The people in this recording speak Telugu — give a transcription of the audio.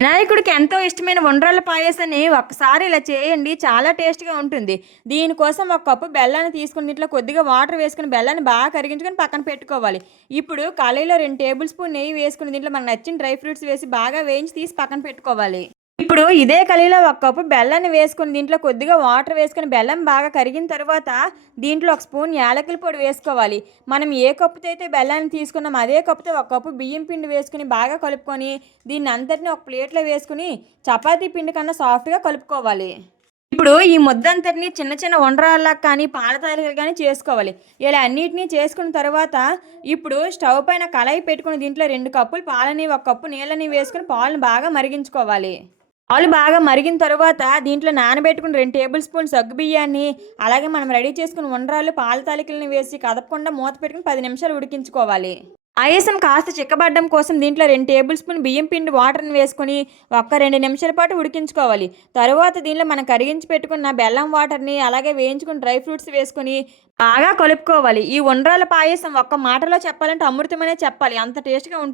వినాయకుడికి ఎంతో ఇష్టమైన ఉండ్రాళ్ళ పాయసాన్ని ఒక్కసారి ఇలా చేయండి. చాలా టేస్ట్‌గా ఉంటుంది. దీనికోసం ఒక కప్పు బెల్లాన్ని తీసుకొని దీంట్లో కొద్దిగా వాటర్ వేసుకొని బెల్లాన్ని బాగా కరిగించుకొని పక్కన పెట్టుకోవాలి. ఇప్పుడు కళాయిలో 2 టేబుల్ స్పూన్ నెయ్యి వేసుకొని దీంట్లో మనకు నచ్చిన డ్రై ఫ్రూట్స్ వేసి బాగా వేయించి తీసి పక్కన పెట్టుకోవాలి. ఇప్పుడు ఇదే కళాయిలో ఒక కప్పు బెల్లాన్ని వేసుకొని దీంట్లో కొద్దిగా వాటర్ వేసుకొని బెల్లం బాగా కరిగిన తర్వాత దీంట్లో ఒక స్పూన్ యాలకుల పొడి వేసుకోవాలి. మనం ఏ కప్పుతో అయితే బెల్లాన్ని తీసుకున్నామో అదే కప్పుతో ఒక కప్పు బియ్యం పిండి వేసుకొని బాగా కలుపుకొని దీన్ని అంతటిని ఒక ప్లేట్లో వేసుకుని చపాతీ పిండి కన్నా సాఫ్ట్గా కలుపుకోవాలి. ఇప్పుడు ఈ ముద్దంతటిని చిన్న చిన్న ఉండ్రాళ్ళలా కానీ పాల తాలికలు కానీ చేసుకోవాలి. ఇలా అన్నిటినీ చేసుకున్న తర్వాత ఇప్పుడు స్టవ్ పైన కళాయి పెట్టుకుని దీంట్లో 2 కప్పులు పాలని 1 కప్పు నీళ్ళని వేసుకొని పాలను బాగా మరిగించుకోవాలి. పాలు బాగా మరిగిన తరువాత దీంట్లో నానబెట్టుకుని 2 టేబుల్ స్పూన్ సగ్గుబియ్యాన్ని, అలాగే మనం రెడీ చేసుకున్న ఉండ్రాళ్ళు, పాల తాలికలని వేసి కదపకుండా మూత పెట్టుకుని 10 నిమిషాలు ఉడికించుకోవాలి. పాయసం కాస్త చిక్కబడ్డం కోసం దీంట్లో 2 టేబుల్ స్పూన్ బియ్యం పిండి వాటర్ని వేసుకొని 2 నిమిషాల పాటు ఉడికించుకోవాలి. తరువాత దీనిలో మనం కరిగించి పెట్టుకున్న బెల్లం వాటర్ని, అలాగే వేయించుకున్న డ్రై ఫ్రూట్స్ వేసుకొని బాగా కలుపుకోవాలి. ఈ ఉండ్రాళ్ళ పాయసం ఒక్క మాటలో చెప్పాలంటే అమృతమనే చెప్పాలి. అంత టేస్ట్‌గా ఉంటుంది.